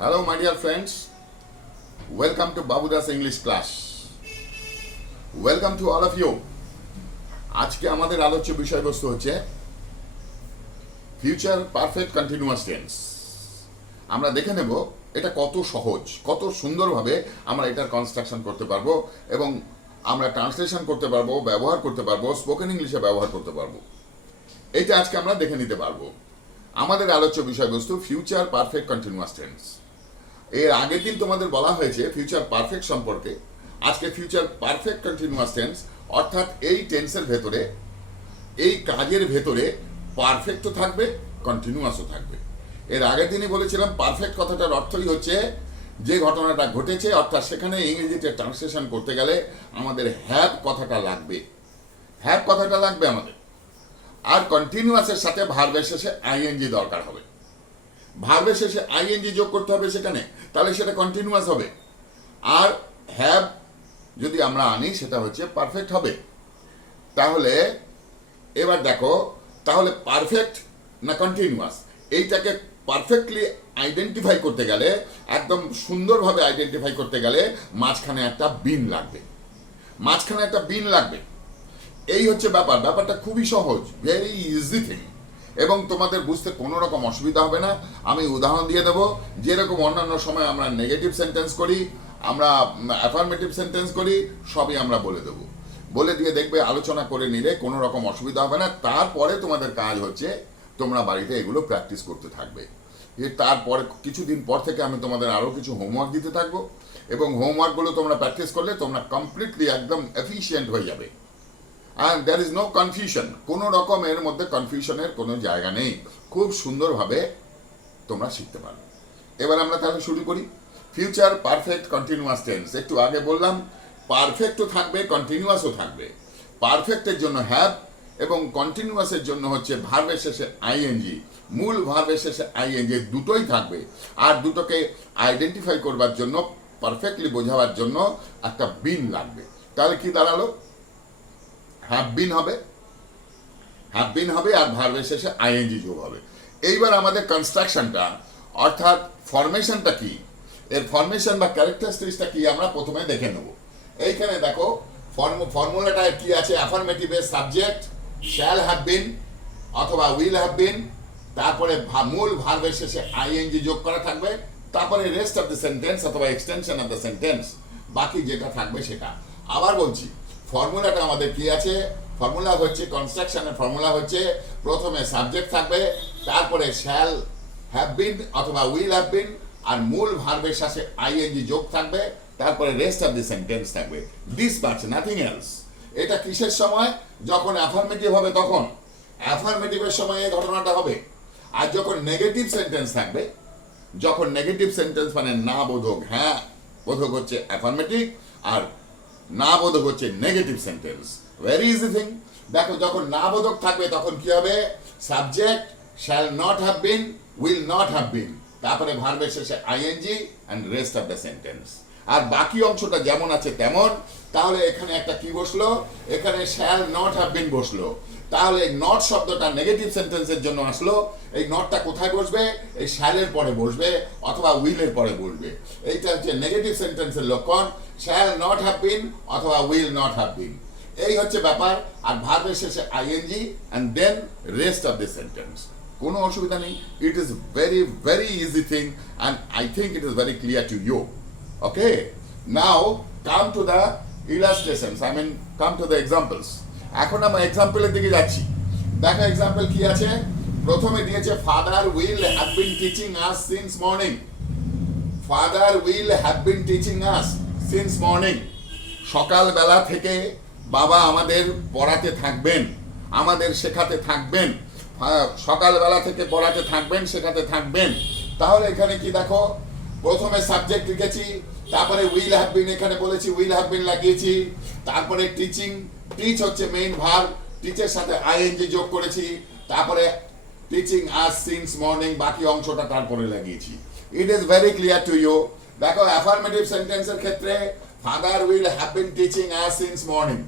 Hello, my dear friends. Welcome to Babudas English class. Welcome to all of you. আজকে আমাদের আলোচ্য বিষয়বস্তু হচ্ছে ফিউচার পারফেক্ট কন্টিনিউয়াস টেন্স। আমরা দেখে নেব এটা কত সহজ, কত সুন্দরভাবে আমরা এটার কনস্ট্রাকশন করতে পারবো এবং আমরা ট্রান্সলেশন করতে পারবো, ব্যবহার করতে পারবো, স্পোকেন ইংলিশে ব্যবহার করতে পারবো। এটা আজকে আমরা দেখে নিতে পারবো। আমাদের আলোচ্য বিষয়বস্তু ফিউচার পারফেক্ট কন্টিনিউয়াস টেন্স। এর আগের দিন তোমাদের বলা হয়েছে ফিউচার পারফেক্ট সম্পর্কে। আজকে ফিউচার পারফেক্ট কন্টিনিউয়াস টেন্স, অর্থাৎ এই টেন্সের ভেতরে, এই কাজের ভেতরে পারফেক্টও থাকবে, কন্টিনিউয়াসও থাকবে। এর আগের দিনই বলেছিলাম পারফেক্ট কথাটার অর্থই হচ্ছে যে ঘটনাটা ঘটেছে, অর্থাৎ সেখানে ইংরেজিতে ট্রান্সলেশন করতে গেলে আমাদের হ্যাভ কথাটা লাগবে, হ্যাভ কথাটা লাগবে আমাদের। আর কন্টিনিউয়াসের সাথে ভার্বের শেষে আইএনজি দরকার হবে, ভার্বের শেষে আইএনজি যোগ করতে হবে সেখানে, তাহলে সেটা কন্টিনিউয়াস হবে। আর হ্যাভ যদি আমরা আনি সেটা হচ্ছে পারফেক্ট হবে। তাহলে এবার দেখো, তাহলে পারফেক্ট না কন্টিনিউয়াস, এইটাকে পারফেক্টলি আইডেন্টিফাই করতে গেলে, একদম সুন্দরভাবে আইডেন্টিফাই করতে গেলে মাঝখানে একটা বিন লাগবে, মাঝখানে একটা বিন লাগবে। এই হচ্ছে ব্যাপার। ব্যাপারটা খুবই সহজ, ভেরি ইজি থিং, এবং তোমাদের বুঝতে কোনো রকম অসুবিধা হবে না। আমি উদাহরণ দিয়ে দেবো, যেরকম অন্যান্য সময় আমরা নেগেটিভ সেন্টেন্স করি, আমরা অ্যাফার্মেটিভ সেন্টেন্স করি, সবই আমরা বলে দেবো। বলে দিয়ে দেখবে আলোচনা করে নিলে কোনো রকম অসুবিধা হবে না। তারপরে তোমাদের কাজ হচ্ছে তোমরা বাড়িতে এগুলো প্র্যাকটিস করতে থাকবে। তারপরে কিছুদিন পর থেকে আমি তোমাদের আরও কিছু হোমওয়ার্ক দিতে থাকবো, এবং হোমওয়ার্কগুলো তোমরা প্র্যাকটিস করলে তোমরা কমপ্লিটলি একদম এফিশিয়েন্ট হয়ে যাবে। And there is no confusion, কোনো রকমের মধ্যে কনফিউশনের কোনো জায়গা নেই। খুব সুন্দরভাবে তোমরা শিখতে পারবে। এবার আমরা তাহলে শুরু করি। ফিউচার পারফেক্ট কন্টিনিউয়াস টেন্স, একটু আগে বললাম পারফেক্টও থাকবে, কন্টিনিউয়াসও থাকবে। পারফেক্টের জন্য হ্যাভ এবং কন্টিনিউয়াসের জন্য হচ্ছে ভার্বের শেষে আইএনজি, মূল ভার্বের শেষে আইএনজি, দুটোই থাকবে। আর দুটোকে আইডেন্টিফাই করবার জন্য, পারফেক্টলি বোঝাবার জন্য একটা বিন লাগবে। তাহলে কি দাঁড়ালো? হ্যাভ বিন হবে, হ্যাভ বিন হবে, আর ভার্বের শেষে আইএনজি যোগ হবে। এইবার আমাদের কনস্ট্রাকশনটা, অর্থাৎ ফরমেশনটা কি, এর ফরমেশন বা ক্যারেক্টারিস্টিক্সটা কি আমরা প্রথমে দেখে নেব। এইখানে দেখো ফর্মুলাটা কি আছে। অ্যাফার্মেটিভের সাবজেক্ট শ্যাল হ্যাভ বিন অথবা উইল হ্যাভ বিন, তারপরে মূল ভার্বের শেষে আইএনজি যোগ করা থাকবে, তারপরে রেস্ট অফ দ্য সেন্টেন্স অথবা এক্সটেনশন অফ দ্য সেন্টেন্স, বাকি যেটা থাকবে সেটা। আবার বলছি, ফর্মুলাটা আমাদের কি আছে? ফর্মুলা হচ্ছে, কনস্ট্রাকশনের ফর্মুলা হচ্ছে, প্রথমে সাবজেক্ট থাকবে, তারপরে শ্যাল হ্যাভ বিন অথবা উইল হ্যাভ বিন, আর মূল ভার্বের সাথে আইএনজি যোগ থাকবে, তারপরে রেস্ট অফ দি সেন্টেন্স থাকবে। This parts, nothing else. এটা কিসের সময়? যখন অ্যাফার্মেটিভ হবে তখন। অ্যাফার্মেটিভের সময় এই ঘটনাটা হবে। আর যখন নেগেটিভ সেন্টেন্স থাকবে, যখন নেগেটিভ সেন্টেন্স মানে না বোধক, হ্যাঁ বোধক হচ্ছে অ্যাফার্মেটিভ, আর না বোধক হচ্ছে negative sentence. Very easy thing. দেখো, যখন না বোধক থাকবে তখন কি হবে? Subject shall not have been, will not have been, তারপরে ভার্বের শেষে ING and rest of the sentence. আর বাকি অংশটা যেমন আছে তেমন। তাহলে এখানে একটা কি বসলো? এখানে শ্যাল নট হ্যাভ বিন বসলো। তাহলে এই নট শব্দটা নেগেটিভ সেন্টেন্সের জন্য আসলো। এই নটটা কোথায় বসবে? এই শ্যালের পরে বসবে অথবা উইলের পরে বসবে। এইটা হচ্ছে নেগেটিভ সেন্টেন্সের লক্ষণ। শ্যাল নট হ্যাভ বিন অথবা উইল নট হ্যাভ বিন, এই হচ্ছে ব্যাপার। আর ভার্বের শেষে ING and then rest of the sentence. কোনো অসুবিধা নেই। It is very very easy thing and I think it is very clear to you. Okay, now come to the illustrations, I mean come to the examples. এখন আমরা এক্সাম্পলের দিকে যাচ্ছি। দেখো example কি আছে। প্রথমে দিয়েছে father will have been teaching us since morning. Father will have been teaching us since morning. সকালবেলা থেকে বাবা আমাদের পড়াতে থাকবেন, আমাদের শেখাতে থাকবেন। সকালবেলা থেকে পড়াতে থাকবেন, শেখাতে থাকবেন। তাহলে এখানে কি দেখো, প্রথমে সাবজেক্ট লিখেছি, তারপরে উইল হ্যাভ বিন, এখানে বলেছি উইল হ্যাভ বিন লাগিয়েছি, তারপরে টিচিং, টিচ হচ্ছে মেইন ভার্ব, টিচের সাথে আইএনজি যোগ করেছি, তারপরে টিচিং আস সিন্স মর্নিং, বাকি অংশটা তারপরে লাগিয়েছি। It is very clear to you. দেখো অ্যাফার্মেটিভ সেন্টেন্সের ক্ষেত্রে father will have been teaching us since morning,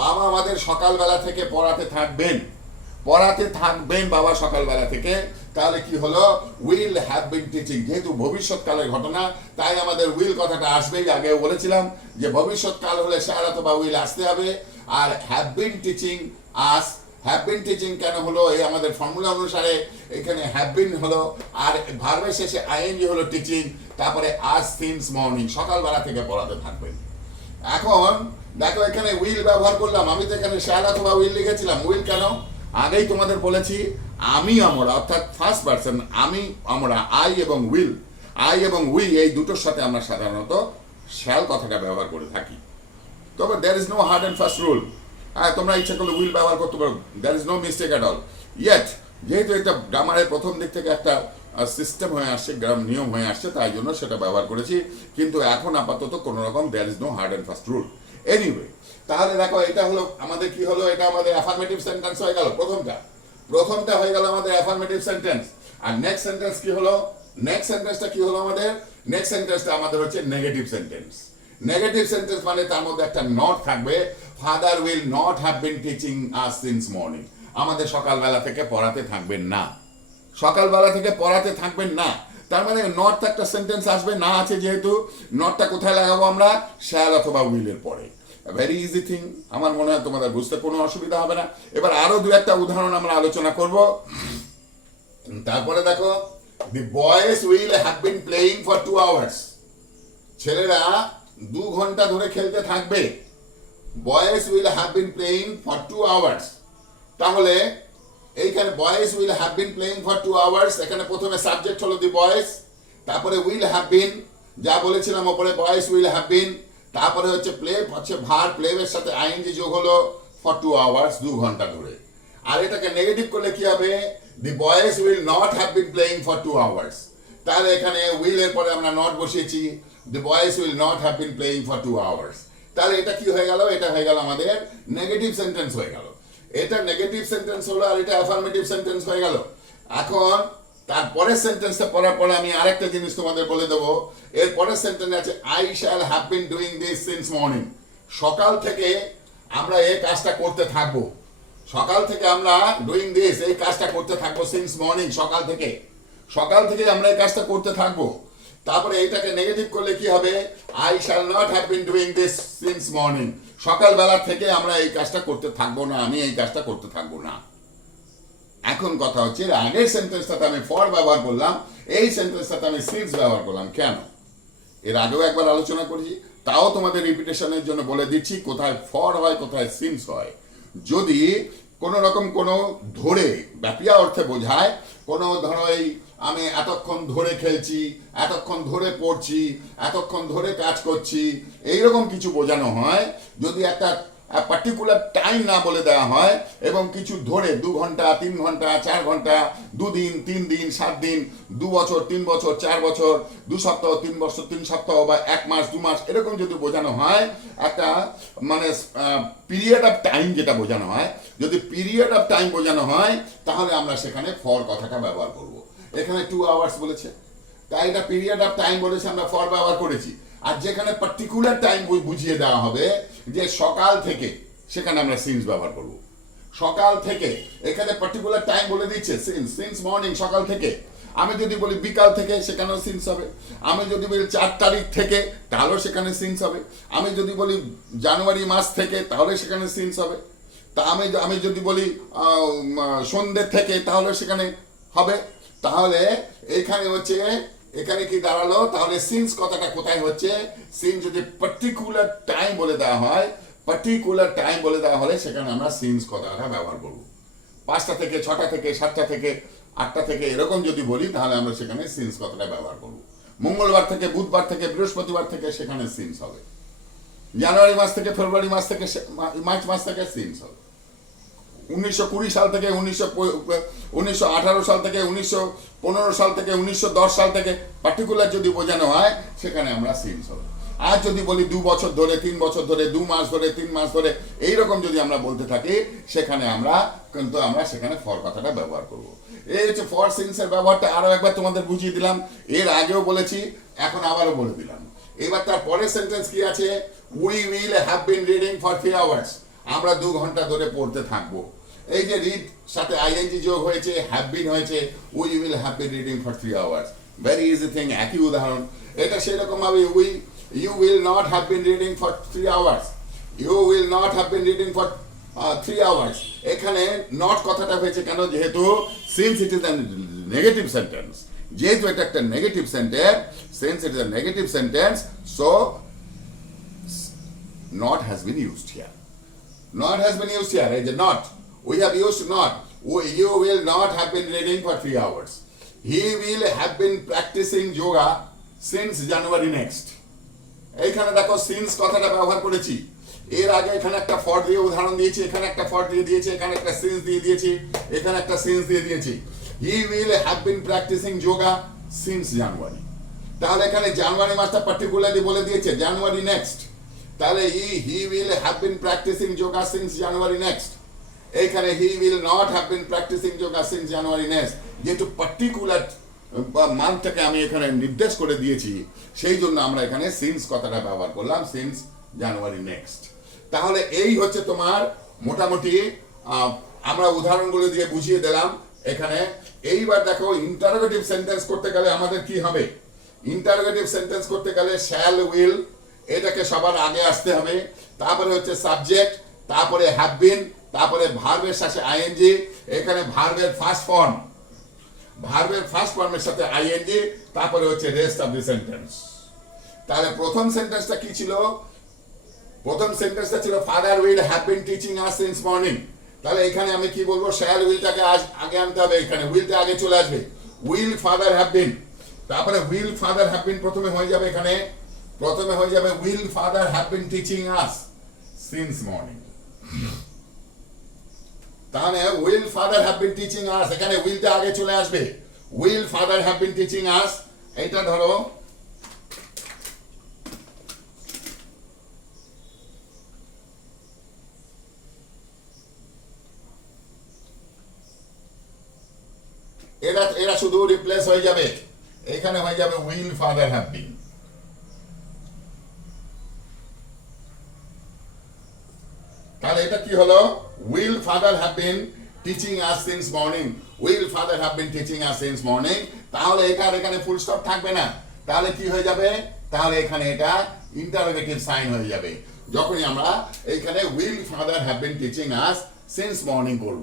বাবা আমাদের সকালবেলা থেকে পড়াতে থাকবেন। পড়াতে থাকবেন বাবা সকালবেলা থেকে, তাহলে কি হলো, উইল হ্যাভ বিন টিচিং, যেহেতু ভবিষ্যৎকালের ঘটনা তাই আমাদের উইল কথাটা আসবেই। আগেও বলেছিলাম যে ভবিষ্যৎকাল হলে শ্যাল অথবা উইল আসতে হবে। আর have been teaching us, have been teaching কেন হলো, এই আমাদের ফর্মুলা অনুসারে এখানে হ্যাভ বিন হলো, আর ভার্বের শেষে আইএনজি হলো টিচিং, তারপরে আজ সিন্স মর্নিং, সকালবেলা থেকে পড়াতে থাকবেন। এখন দেখো এখানে উইল ব্যবহার করলাম, আমি তো এখানে শ্যাল অথবা উইল লিখেছিলাম। উইল কেন, আগেই তোমাদের বলেছি আমি আমরা, অর্থাৎ ফার্স্ট পারসন আমি আমরা, আই এবং উইল, আই এবং উই এই দুটোর সাথে আমরা সাধারণত শ্যাল কথাটা ব্যবহার করে থাকি। তবে there is no hard and fast rule. হ্যাঁ, তোমরা ইচ্ছা করলে উইল ব্যবহার করতে পারো, there is no mistake at all. Yet যেহেতু এটা গ্রামারের প্রথম দিক থেকে একটা সিস্টেম হয়ে আসছে, নিয়ম হয়ে আসছে, তাই জন্য সেটা ব্যবহার করেছি। কিন্তু এখন আপাতত কোনো রকম there is no hard and fast rule. Anyway, তাহলে দেখো এটা হলো আমাদের কি হলো, এটা আমাদের অ্যাফার্মেটিভ সেন্টেন্স হয়ে গেল। প্রথমটা হয়ে গেল আমাদের অ্যাফার্মেটিভ সেন্টেন্স। আর নেক্সট সেন্টেন্স কি হলো, নেক্সট সেন্টেন্সটা কি হলো আমাদের, নেক্সট সেন্টেন্সটা আমাদের হচ্ছে নেগেটিভ সেন্টেন্স। নেগেটিভ সেন্টেন্স মানে তার মধ্যে একটা নট থাকবে, father will not have been teaching us since morning, আমাদের সকালবেলা থেকে পড়াতে থাকবেন না, সকালবেলা থেকে পড়াতে থাকবেন না। তার মানে নট একটা সেন্টেন্স আসবে, না আছে যেহেতু নটটা কোথায় লাগাবো আমরা, শ্যাল অথবা উইলের পরে। ভেরি ইজি থিং, আমার মনে হয় তোমাদের বুঝতে কোনো অসুবিধা হবে না। এবার আরো দু একটা উদাহরণ আমরা আলোচনা করব। তারপরে দেখো, the boys will have been playing for 2 hours, ছেলেরা 2 ঘন্টা ধরে খেলতে থাকবে। Boys will have been playing for 2 hours, তাহলে এইখানে boys will have been playing for 2 hours, এখানে প্রথমে সাবজেক্ট হলো দি বয়েজ, তারপরে উইল হ্যাভ বিন, যা বলেছিলাম ওপরে বয়েজ উইল হ্যাভ বিন, তারপরে হচ্ছে প্লে, হচ্ছে ভার, প্লের সাথে আইএনজি যোগ হলো ফর 2 আওয়ার্স, 2 ঘন্টা ধরে। আর এটাকে নেগেটিভ করলে কি হবে, the boys will not have been playing for 2 hours, তাহলে এখানে উইল এর পরে আমরা নট বসিয়েছি, the boys will not have been playing for 2 hours. তাহলে এটা কি হয়ে গেল, এটা হয়ে গেল আমাদের নেগেটিভ সেন্টেন্স হয়ে গেল। এটা নেগেটিভ সেন্টেন্স হলো, আর এটা অ্যাফার্মেটিভ সেন্টেন্স হয়ে গেল। এখন তারপরের সেন্টেন্সটা পড়ার পরে আমি আরেকটা জিনিস তোমাদের বলে দেবো। এর পরের সেন্টেন্স আছে, I shall have been doing this since morning, সকাল থেকে আমরা এই কাজটা করতে থাকবো, সকাল থেকে আমরা ডুইং দিস, এই কাজটা করতে থাকবো, সিন্স মর্নিং, সকাল থেকে, সকাল থেকে আমরা এই কাজটা করতে থাকবো। তারপরে এটাকে নেগেটিভ করলে কি হবে, I shall not have been doing this since morning, সকালবেলা থেকে আমরা এই কাজটা করতে থাকবো না, আমি এই কাজটা করতে থাকবো না। এখন কথা হচ্ছে, আগের সেন্টেন্সটাতে আমি ফর ব্যবহার করলাম, এই সেন্টেন্সটাতে আমি সিন্স ব্যবহার করলাম কেন, এর আগেও একবার আলোচনা করেছি, তাও তোমাদের রিপিটেশনের জন্য বলে দিচ্ছি কোথায় ফর হয় কোথায় সিন্স হয়। যদি কোনো রকম কোনো ধরে ব্যাপিয়া অর্থে বোঝায়, কোনো ধরো এই আমি এতক্ষণ ধরে খেলছি, এতক্ষণ ধরে পড়ছি, এতক্ষণ ধরে কাজ করছি, এইরকম কিছু বোঝানো হয়, যদি একটা পার্টিকুলার টাইম না বলে দেওয়া হয় এবং কিছু ধরে 2 ঘন্টা 3 ঘন্টা 4 ঘন্টা 2 দিন 3 দিন 7 দিন 2 বছর 3 বছর 4 বছর 2 সপ্তাহ 3 বছর 3 সপ্তাহ বা 1 মাস 2 মাস এরকম যদি বোঝানো হয়, একটা মানে পিরিয়ড অফ টাইম যেটা বোঝানো হয়, যদি পিরিয়ড অফ টাইম বোঝানো হয় তাহলে আমরা সেখানে ফর কথাটা ব্যবহার করব। এখানে 2 আওয়ার্স বলেছে, তাই এটা পিরিয়ড অফ টাইম বলেছে, আমরা ফর ব্যবহার করেছি। আর যেখানে পার্টিকুলার টাইম বুঝিয়ে দেওয়া হবে যে সকাল থেকে, সেখানে আমরা সিন্স ব্যবহার করব। সকাল থেকে, এখানে পার্টিকুলার টাইম বলে দিচ্ছে সিন্স, সিন্স মর্নিং, সকাল থেকে। আমি যদি বলি বিকাল থেকে, সেখানেও সিন্স হবে। আমি যদি বলি 4 তারিখ থেকে, তাহলেও সেখানে সিন্স হবে। আমি যদি বলি জানুয়ারি মাস থেকে, তাহলে সেখানে সিন্স হবে। তা আমি যদি বলি সন্ধ্যে থেকে, তাহলে সেখানে হবে। তাহলে এখানে হচ্ছে, এখানে কি দাঁড়ালো, তাহলে সিন্স কথাটা কোথায় হচ্ছে, সিন্স যদি পার্টিকুলার টাইম বলে দেওয়া হয়, পার্টিকুলার টাইম বলে দেওয়া হলে সেখানে আমরা সিন্স কথাটা ব্যবহার করব। 5টা থেকে 6টা থেকে 7টা থেকে 8টা থেকে এরকম যদি বলি, তাহলে আমরা সেখানে সিন্স কথাটা ব্যবহার করব। মঙ্গলবার থেকে বুধবার থেকে বৃহস্পতিবার থেকে সেখানে সিন্স হবে। জানুয়ারি মাস থেকে ফেব্রুয়ারি মাস থেকে মার্চ মাস থেকে সিন্স হবে। 1920 সাল থেকে 1918 সাল থেকে 1915 সাল থেকে 1910 সাল থেকে পার্টিকুলার যদি বোঝানো হয়, সেখানে আমরা সিন্স হবে। আর যদি বলি 2 বছর ধরে 3 বছর ধরে 2 মাস ধরে 3 মাস ধরে এইরকম যদি আমরা বলতে থাকি, সেখানে আমরা সেখানে ফর কথাটা ব্যবহার করব। এই হচ্ছে ফর সিন্সের ব্যবহারটা। আরো একবার তোমাদের বুঝিয়ে দিলাম, এর আগেও বলেছি, এখন আবারও বলে দিলাম। এবার তার পরের সেন্টেন্স কি আছে, we will have been reading for 3 hours, আমরা 2 ঘন্টা ধরে পড়তে থাকবো। এই যে রিড সাথে আইএনজি যোগ হয়েছে, হ্যাভ বিন হয়েছে, we will have been reading for 3 hours. Very easy thing, একই উদাহরণ। এটা সেরকম ভাবে you will not have been reading for 3 hours, you will not have been reading for 3 hours. এখানে নট কথাটা হয়েছে কেন? যেহেতু since it is a negative sentence, যেহেতু এটা একটা negative sentence, since it is a negative sentence, so not has been used here. Not has been used here. Is not. We have used not. You will not have been reading for 3 hours. He will have been practicing yoga since January next. এইখানে দেখো since কথাটা ব্যবহার করেছি। এর আগে এখানে একটা for দিয়ে উদাহরণ দিয়েছি, এখানে একটা ফর দিয়ে দিয়েছি, এখানে একটা সিন্স দিয়ে দিয়েছি, এখানে একটা সিন্স দিয়ে দিয়েছি। He will have been practicing yoga since January. তাহলে এখানে জানুয়ারি মাসটা পার্টিকুলারলি বলে দিয়েছে, জানুয়ারি নেক্সট। তাহলে he will have been practicing yoga since January next. এইখানে he will not have been practicing yoga since January next. যেহেতু পার্টিকুলার মান্থটাকে আমি এখানে নির্দেশ করে দিয়েছি, সেই জন্য আমরা এখানে সিন্স কথাটা ব্যবহার করলাম, সিন্স জানুয়ারি নেক্সট। তাহলে এই হচ্ছে তোমার মোটামুটি আমরা উদাহরণগুলো দিয়ে বুঝিয়ে দিলাম এখানে। এইবার দেখো ইন্টারোগেটিভ সেন্টেন্স করতে গেলে আমাদের কি হবে? ইন্টারোগেটিভ সেন্টেন্স করতে গেলে শ্যাল উইল এটাকে সবার আগে আসতে হবে, তারপরে হচ্ছে সাবজেক্ট, তারপরে হ্যাভ বিন, তারপরে ভার্বের সাথে আইএনজি। এখানে ভার্বের ফার্স্ট ফর্ম, ভার্বের ফার্স্ট ফর্মের সাথে আইএনজি, তারপরে হচ্ছে রেস্ট অফ দি সেন্টেন্স। তাহলে প্রথম সেন্টেন্সটা কি ছিল? প্রথম সেন্টেন্সটা ছিল father will have been teaching us since morning. তাহলে এখানে আমি কি বলবো? শ্যাল উইলটাকে আগে আনতে হবে, এখানে উইলটা আগে চলে আসবে। উইল ফাদার হ্যাভ বিন, তারপরে উইল ফাদার হ্যাভ বিন প্রথমে হয়ে যাবে, এখানে প্রথমে হয়ে যাবে will father have been teaching us since morning. তাহলে will father have been teaching us, এখানে উইলটা আগে চলে আসবে। Will father have been teaching us, এইটা ধরো এরা শুধু রিপ্লেস হয়ে যাবে, এখানে হয়ে যাবে উইল ফাদার হ্যাভ বিন। তাহলে এটা কি হলো? Will father have been teaching us since morning, will father have been teaching us since morning. তাহলে এটার এখানে ফুল স্টপ থাকবে না, তাহলে কি হয়ে যাবে? তাহলে এখানে এটা ইন্টারোগেটিভ সাইন হয়ে যাবে যখনই আমরা এইখানে will father have been teaching us since morning করব।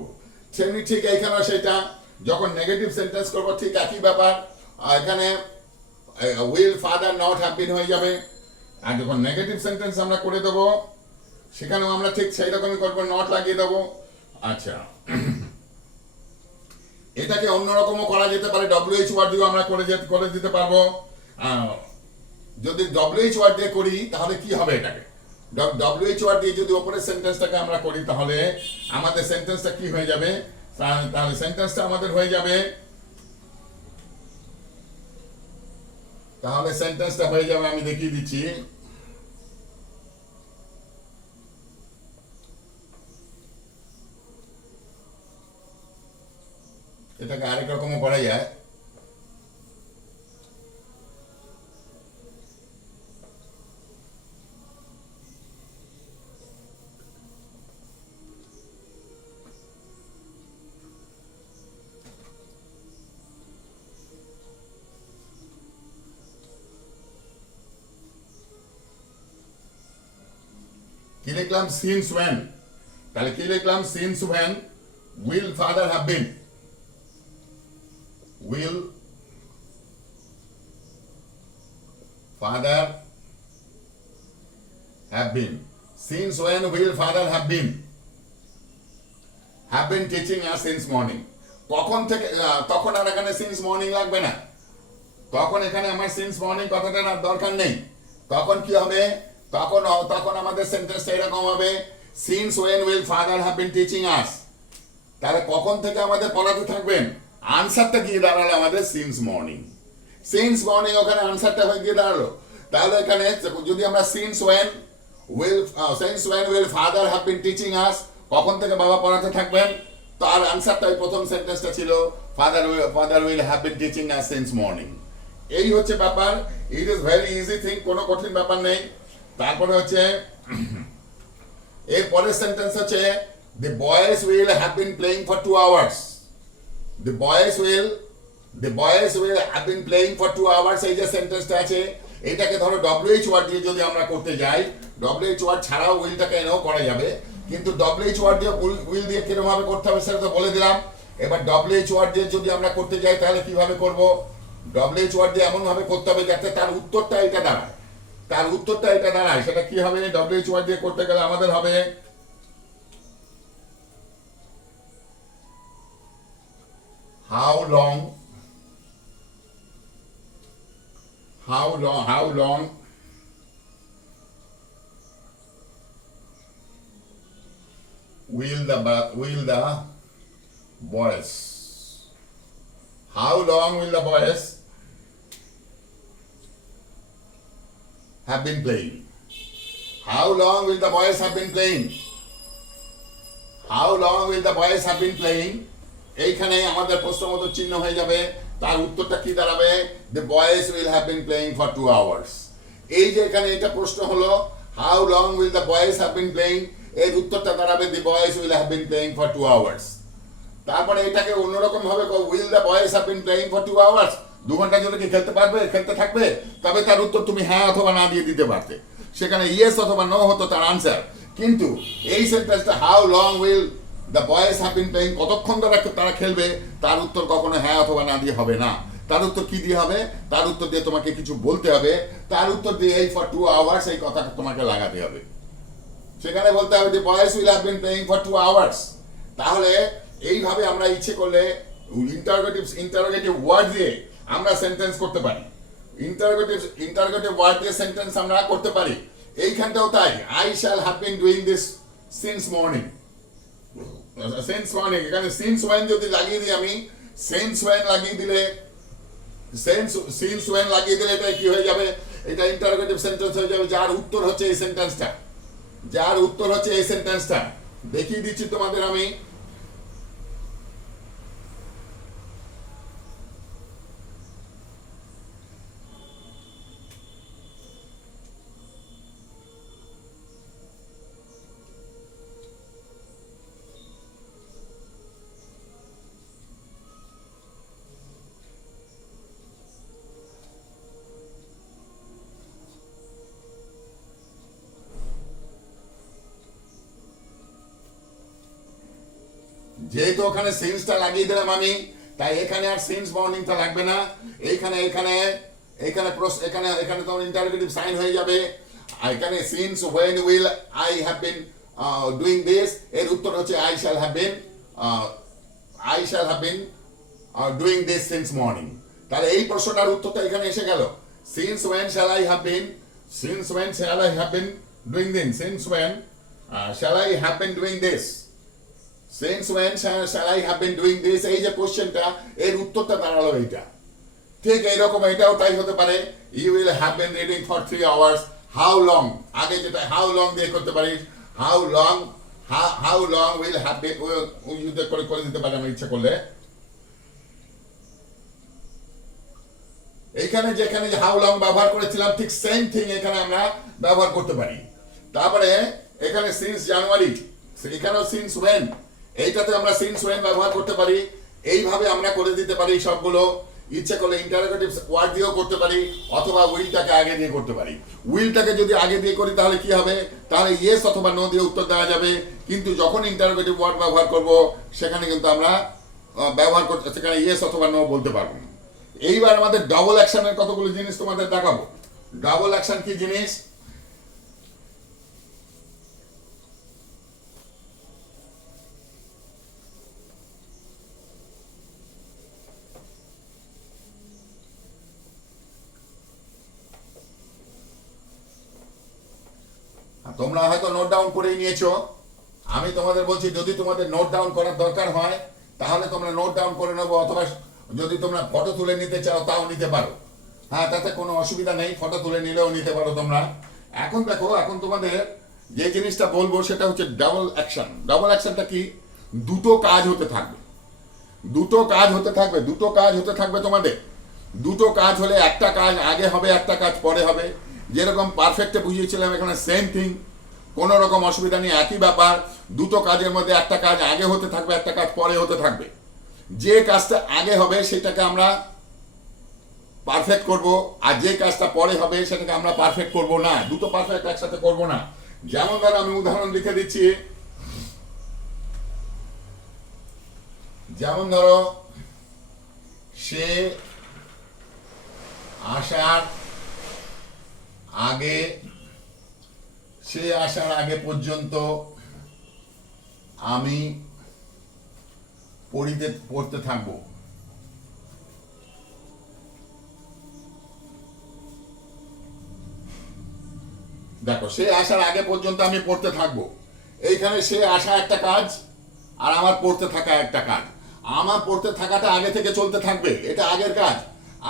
সেমনি ঠিক এইখানে সেটা যখন নেগেটিভ সেন্টেন্স করব ঠিক একই ব্যাপার, এখানে উইল ফাদার নট হ্যাভ বিন হয়ে যাবে। আর যখন নেগেটিভ সেন্টেন্স আমরা করে দেবো সেখানেও আমরা ঠিক সেই রকমই করবো, নট লাগিয়ে দেবো। আচ্ছা, এটাকে অন্যরকমও করা যেতে পারে, ডব্লিউএইচ ওয়ার্ড দিয়েও আমরা করে দিতে পারবো। যদি ডব্লিউএইচ ওয়ার্ড দিয়ে করি তাহলে কি হবে? এটাকে ডব্লিউএইচ ওয়ার্ড দিয়ে যদি ওপরের সেন্টেন্সটাকে আমরা করি তাহলে আমাদের সেন্টেন্সটা কি হয়ে যাবে? তাহলে সেন্টেন্সটা আমাদের হয়ে যাবে, তাহলে সেন্টেন্সটা হয়ে যাবে, আমি দেখিয়ে দিচ্ছি। এটাকে আরেক রকমও করা যায়। কি লিখলাম? Since when. তাহলে কি লিখলাম? Since when will father have been, will father have been, since when will father have been teaching us since morning। কখন থেকে? তখন আর এখানে since morning লাগবে না, তখন এখানে আমার since morning কথাটা দরকার নেই। তখন কি হবে? তখন আমাদের সেন্টেন্সটা এরকম হবে, since when will father have been teaching us। তাহলে কখন থেকে আমাদের পড়াতে থাকবেন? আনসারটা গিয়ে দাঁড়ালো আমাদের সিন্স মর্নিং। সিন্স মর্নিং ওখানে আনসারটা হয়ে গিয়ে দাঁড়ালো। তাহলে এখানে যদি আমরা since when will father have been teaching us, কখন থেকে বাবা পড়াতে থাকবেন, তার আনসারটা ওই প্রথম সেন্টেন্সটা ছিল father will have been teaching us since morning. এই হচ্ছে ব্যাপার। ইট ইজ ভেরি ইজি থিং, কোনো কঠিন ব্যাপার নেই। তারপরে হচ্ছে এর পরের সেন্টেন্স হচ্ছে The boys will have been playing for 2 hours. The boys will have been playing for 2 hours. এই যে সেন্টেন্সটা আছে এটাকে ধরো WH ওয়ার্ড দিয়ে যদি আমরা করতে যাই, WH ওয়ার্ড ছাড়াও উইলটাকে এনেও করা যাবে, কিন্তু WH ওয়ার্ড দিয়ে উইল দিয়ে কিরকম ভাবে করতে হবে সেটা তো বলে দিলাম। এবার WH ওয়ার্ড দিয়ে যদি আমরা করতে যাই তাহলে কিভাবে করব? WH ওয়ার্ড দিয়ে এমন ভাবে করতে হবে যাতে তার উত্তরটা এটা দাঁড়ায়। সেটা কি হবে? WH ওয়ার্ড দিয়ে করতে গেলে আমাদের হবে how long will the boys have been playing? How long will the boys have been playing? এইখানে আমাদের প্রশ্নবোধক চিহ্ন হয়ে যাবে, তার উত্তরটা কি দাঁড়াবে? The boys will have been playing for 2 hours. এই যে এখানে এটা প্রশ্ন হলো how long will the boys have been playing, এর উত্তরটা দাঁড়াবে the boys will have been playing for 2 hours. তারপরে এটাকে অন্যরকম ভাবে will the boys have been playing for 2 hours, 2 ঘন্টা ধরে কি খেলতে থাকবে? তবে তার উত্তর তুমি হ্যাঁ অথবা না দিয়ে দিতে পারতে, সেখানে ইয়েস অথবা নো হতো তার আনসার। কিন্তু এই সেন্টেন্সটা how long will the boys have been playing, কতক্ষণ ধরে তারা খেলবে, তার উত্তর কখনো হ্যাঁ অথবা না দিয়ে হবে না। তার উত্তর কি দিয়ে হবে? তার উত্তর দিয়ে তোমাকে কিছু বলতে হবে, তার উত্তর দিয়ে এই for 2 hours এই কথাটা তোমাকে লাগাতে হবে। সেখানে বলতে হবে the boys will have been playing for 2 hours। তাহলে এইভাবে আমরা ইচ্ছে করলে ইন্টারোগেটিভ ওয়ার্ড দিয়ে আমরা সেন্টেন্স করতে পারি, ইন্টারোগেটিভ ওয়ার্ড দিয়ে সেন্টেন্স আমরা করতে পারি। এইখানটাও তাই, I shall have been doing this since morning। এখানে since when যদি লাগিয়ে দিই আমি, since when লাগিয়ে দিলে এটা কি হয়ে যাবে? এটা ইন্টারোগেটিভ সেন্টেন্স হয়ে যাবে, যার উত্তর হচ্ছে এই সেন্টেন্সটা। দেখিয়ে দিচ্ছি তোমাদের আমি। যেহেতু ওখানে সিন্সটা লাগিয়ে দিলাম আমি, তাই এখানে আর সিন্স মর্নিংটা লাগবে না। এখানে তোমার ইন্টারোগেটিভ সাইন হয়ে যাবে। এখানে since when will I have been doing this, এর উত্তর হচ্ছে I shall have been doing this since morning। তাহলে এই প্রশ্নটার উত্তরটা এখানে এসে গেল। since when shall I have been doing this? Since when shall I have been doing this? Since when shall I have been doing this? এই যে কোশ্চেনটা, এর উত্তরটা দাঁড়ালো এইটা। ঠিক এইরকম এটাও তাই হতে পারে, you will have been reading for 3 hours. How long, আগে যেটা how long দিয়ে করতে পারিস, how long will have been করে দিতে পারি আমি ইচ্ছা করলে। এইখানে যেখানে যে how long ব্যবহার করেছিলাম ঠিক সেম থিং এখানে আমরা ব্যবহার করতে পারি। তারপরে এখানে since জানুয়ারি, এখানেও since when, এইটাতে আমরা since when ব্যবহার করতে পারি। এইভাবে আমরা করে দিতে পারি সবগুলো। ইচ্ছে করলে ইন্টারোগেটিভ ওয়ার্ড দিয়েও করতে পারি, অথবা উইলটাকে আগে দিয়ে করতে পারি। উইলটাকে যদি আগে দিয়ে করি তাহলে কি হবে? তাহলে ইয়েস অথবা নো দিয়ে উত্তর দেওয়া যাবে। কিন্তু যখন ইন্টারোগেটিভ ওয়ার্ড ব্যবহার করব সেখানে কিন্তু আমরা সেখানে ইয়েস অথবা নো বলতে পারবো না। এইবার আমাদের ডাবল অ্যাকশনের কতগুলো জিনিস তোমাদের দেখাবো। ডাবল অ্যাকশন কি জিনিস? তোমরা হয়তো নোট ডাউন করে নিয়েছো, আমি তোমাদের বলছি যদি তোমাদের নোট ডাউন করার দরকার হয় তাহলে তোমরা নোট ডাউন করে নেবো, অথবা যদি তোমরা ফটো তুলে নিতে চাও তাও নিতে পারো। হ্যাঁ, তাতে কোনো অসুবিধা নেই, ফটো তুলে নিলেও নিতে পারো তোমরা। এখন দেখো, এখন তোমাদের যে জিনিসটা বলবো সেটা হচ্ছে ডাবল অ্যাকশন। ডাবল অ্যাকশনটা কি? দুটো কাজ হতে থাকবে তোমাদের। দুটো কাজ হলে একটা কাজ আগে হবে, একটা কাজ পরে হবে। যেরকম পারফেক্টে বুঝিয়েছিলাম এখানে সেম থিং, কোনো রকম অসুবিধা নেই, একই ব্যাপার। দুটো কাজের মধ্যে একটা কাজ আগে হতে থাকবে, একটা কাজ পরে হতে থাকবে। যে কাজটা আগে হবে সেটাকে আমরা পারফেক্ট করব, আর যে কাজটা পরে হবে সেটাকে আমরা পারফেক্ট করব না, দুটো পারফেক্ট একসাথে করব না। যেমন ধরো আমি উদাহরণ লিখে দিচ্ছি, যেমন ধরো সে আসার আগে, সে আসার আগে পর্যন্ত আমি পড়তে থাকবো। দেখো, সে আসার আগে পর্যন্ত আমি পড়তে থাকবো। এইখানে সে আসা একটা কাজ, আর আমার পড়তে থাকা একটা কাজ। আমার পড়তে থাকাটা আগে থেকে চলতে থাকবে, এটা আগের কাজ।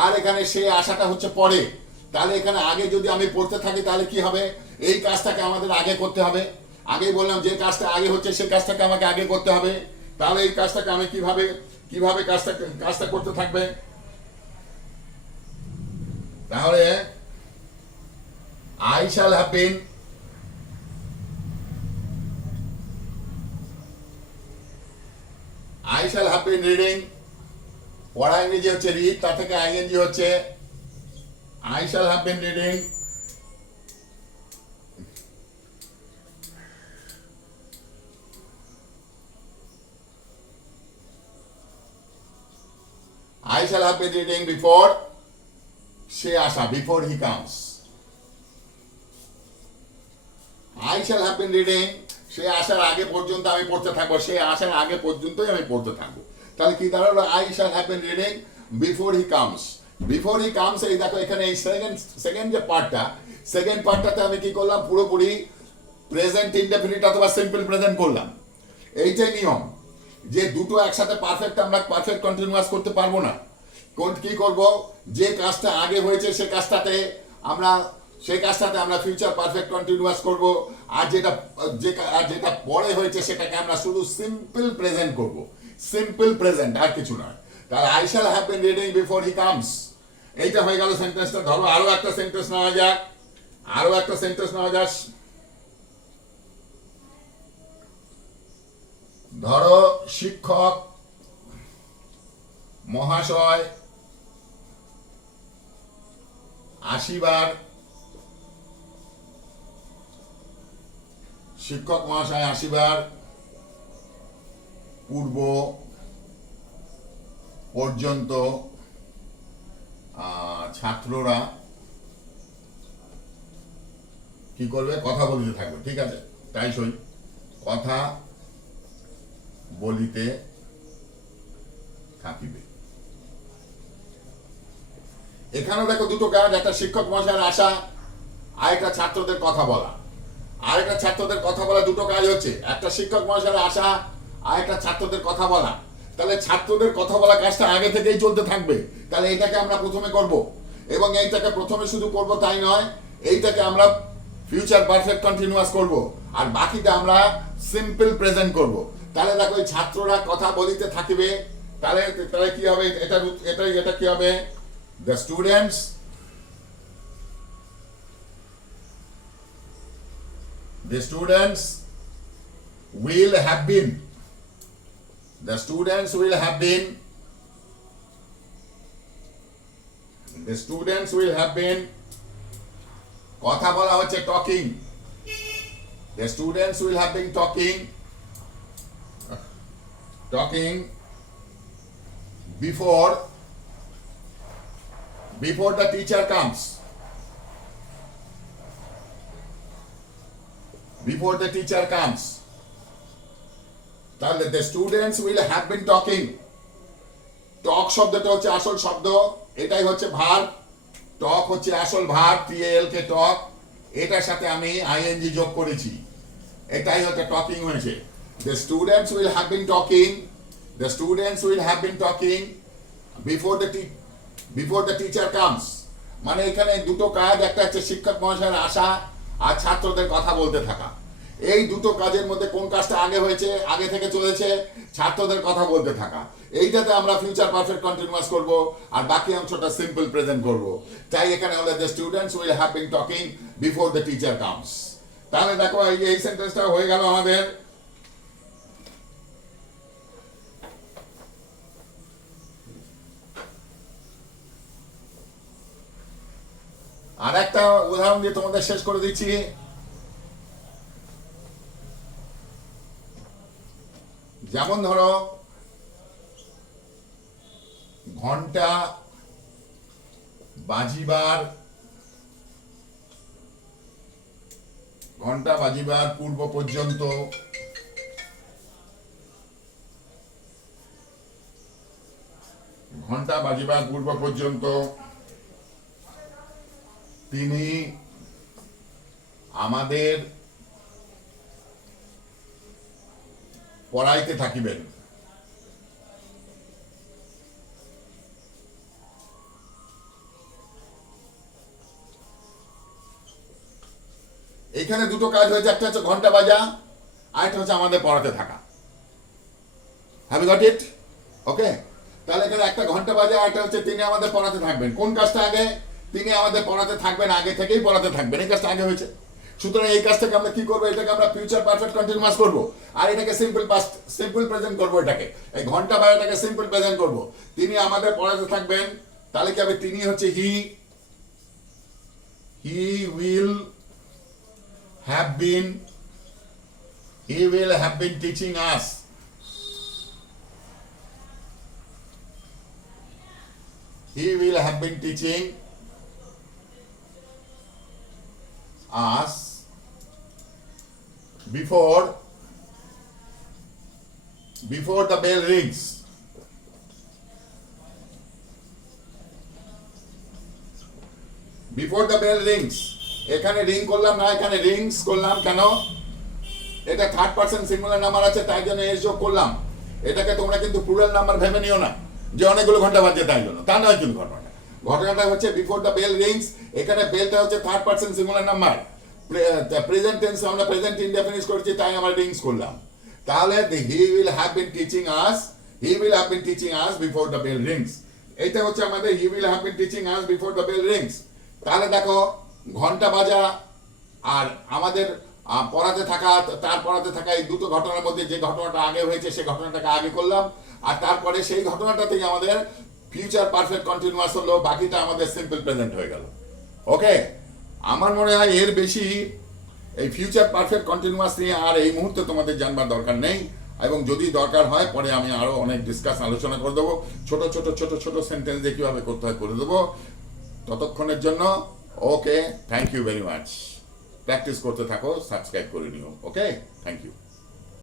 আর এখানে সে আসাটা হচ্ছে পরে। তাহলে এখানে আগে যদি আমি পড়তে থাকি তাহলে কি হবে, এই কাজটাকে আমাদের আগে করতে হবে। আগেই বললাম যে কাজটা আগে হচ্ছে সেই কাজটাকে আমাকে আগে করতে হবে। তাহলে এই কাজটাকে আমি কিভাবে কিভাবে কাজটা করতে থাকবে। তাহলে I shall have been reading, পড়া ইংরেজি হচ্ছে রিড, তার থেকে আইএনজি হচ্ছে I shall have been reading before সে আসা, before he comes. I shall have been reading, সে আসার আগে পর্যন্ত আমি পড়তে থাকবো, সে আসার আগে পর্যন্তই আমি পড়তে থাকবো। তাহলে কি দাঁড়ালো, I shall have been reading before he comes. Before he comes, এই দেখো এখানে এই সেকেন্ড যে পার্টটা, সেকেন্ড পার্টটাতে আমি কি করলাম, পুরোপুরি প্রেজেন্ট ইনডেফিনিট অথবা সিম্পল প্রেজেন্ট করলাম। এইটাই নিয়ম, যে দুটো একসাথে আমরা পারফেক্ট কন্টিনিউয়াস করতে পারবো না। কি করব, যে কাজটা আগে হয়েছে সে কাজটাতে আমরা ফিউচার পারফেক্ট কন্টিনিউয়াস করব, আর যেটা পরে হয়েছে সেটাকে আমরা শুধু সিম্পল প্রেজেন্ট করব। সিম্পল প্রেজেন্ট, আর কিছু নয়। তাহলে I shall have been reading before he comes, এইটা হয়ে গেল সেন্টেন্সটা। ধরো আরো একটা সেন্টেন্স নেওয়া যাক, ধরো শিক্ষক মহাশয় আসিবার পূর্ব পর্যন্ত ছাত্ররা কি করবে, কথা বলিতে থাকবে। ঠিক আছে, তাই সই, কথা বলিতে থাকিবে। এখানেও দেখো দুটো কাজ, একটা শিক্ষক মহাশয়ের আসা, আরেকটা ছাত্রদের কথা বলা। দুটো কাজ হচ্ছে, একটা শিক্ষক মহাশয়ের আসা, আরেকটা ছাত্রদের কথা বলা। তাহলে ছাত্রদের কথা বলা কাজটা আগে থেকেই চলতে থাকবে। তাহলে এইটাকে আমরা প্রথমে করব, এবং এইটাকে প্রথমে শুধু করব তাই নয়, এইটাকে আমরা ফিউচার পারফেক্ট কন্টিনিউয়াস করব, আর বাকিটা আমরা সিম্পল প্রেজেন্ট করব। তাহলে দেখো এই ছাত্ররা কথা বলিতে থাকিবে, তাহলে কি হবে, এটা কি হবে, the students will have been কথা বলা হচ্ছে talking. The students will have been talking before the teacher comes. তাহলে the students will have been talking, টক শব্দটা হচ্ছে আসল শব্দ, এটাই হচ্ছে ভার্ব। টক হচ্ছে আসল ভার্ব, TALK টক, এটার সাথে আমি আইএনজি যোগ করেছি, এটাই হচ্ছে টকিং হয়েছে। The students will have been talking before the teacher comes, মানে এখানে দুটো কাজ, একটা হচ্ছে শিক্ষক মহাশয়ের আসা, আর ছাত্রদের কথা বলতে থাকা। এই দুটো কাজের মধ্যে কোন কাজটা আগে হয়েছে, আগে থেকে চলেছে, ছাত্রদের কথা বলতে থাকা। এইটাতে আমরা ফিউচার পারফেক্ট কন্টিনিউয়াস করব, আর বাকি অংশটা সিম্পল প্রেজেন্ট করব। তাই এখানে হলো the students will have been talking before the teacher comes। তাহলে দেখো এই সেন্টেন্সটা হয়ে গেল আমাদের। আর একটা উদাহরণ দিয়ে তোমাদের শেষ করে দিচ্ছি। যেমন ধরো ঘন্টা বাজিবার পূর্ব পর্যন্ত তিনি আমাদের পড়াইতে থাকিবেন। এখানে দুটো কাজ হয়েছে, একটা হচ্ছে ঘন্টা বাজা, আর একটা হচ্ছে আমাদের পড়াতে থাকা। Have you got it? Okay, তাহলে এখানে একটা ঘন্টা বাজা, আর একটা হচ্ছে তিনি আমাদের পড়াতে থাকবেন। কোন কাজটা আগে? তিনি আমাদের পড়াতে থাকবেন, আগে থেকেই পড়াতে থাকবেন, এই কাজটা আগে হয়েছে। সুতরাং এই কাজটাকে আমরা কি করবো? এটাকে আমরা ফিউচার পারফেক্ট কন্টিনিউয়াস করবো, আর এটাকে সিম্পল পাস্ট, সিম্পল প্রেজেন্ট করবো। এটাকে এই ঘন্টা বাজাটাকে সিম্পল প্রেজেন্ট করবো। তিনি আমাদের পড়াতে থাকবেন, তাহলে কি হবে? তিনি হচ্ছে he will have been teaching us. He will have been teaching us before the bell rings. Before the bell rings. এখানে রিং করলাম না, এখানে রিংস করলাম। কেন? এটা থার্ড পারসন সিঙ্গুলার নাম্বার আছে, তাই জন্য এস যোগ করলাম। এটাকে তোমরা কিন্তু প্লুরাল নাম্বার ভেবে নিও না যে অনেকগুলো ঘন্টা বাজছে তাই জন্য, তা নয় কিন্তু ঘটনাটা হচ্ছে বিফোর দ্য বেল রিংস। এখানে বেলটা হচ্ছে third person singular number, present tense আমরা প্রেজেন্ট ইনডেফিনিট করেছি, তাই আমরা রিংস করলাম। তাহলে he will have been teaching us before the bell rings. এইটা হচ্ছে আমাদের he will have been teaching us before the bell rings. তাহলে দেখো ঘন্টা বাজা আর আমাদের পড়াতে থাকা, তার পড়াতে থাকা, এই দুটো ঘটনার মধ্যে যে ঘটনাটা আগে হয়েছে সেই ঘটনাটাকে আগে করলাম, আর তারপরে সেই ঘটনাটা থেকে আমাদের ফিউচার পারফেক্ট কন্টিনিউয়াস হলো, বাকিটা আমাদের সিম্পল প্রেজেন্ট হয়ে গেল। ওকে, আমার মনে হয় এর বেশি এই ফিউচার পারফেক্ট কন্টিনিউয়াস নিয়ে আর এই মুহূর্তে তোমাদের জানবার দরকার নেই, এবং যদি দরকার হয় পরে আমি আরো অনেক আলোচনা করে দেবো। ছোট ছোট সেন্টেন্স দিয়ে কিভাবে করতে হয় করে দেবো। ততক্ষণের জন্য okay, thank you very much. Practice করতে থাকো, সাবস্ক্রাইব করে নিও। Okay, thank you.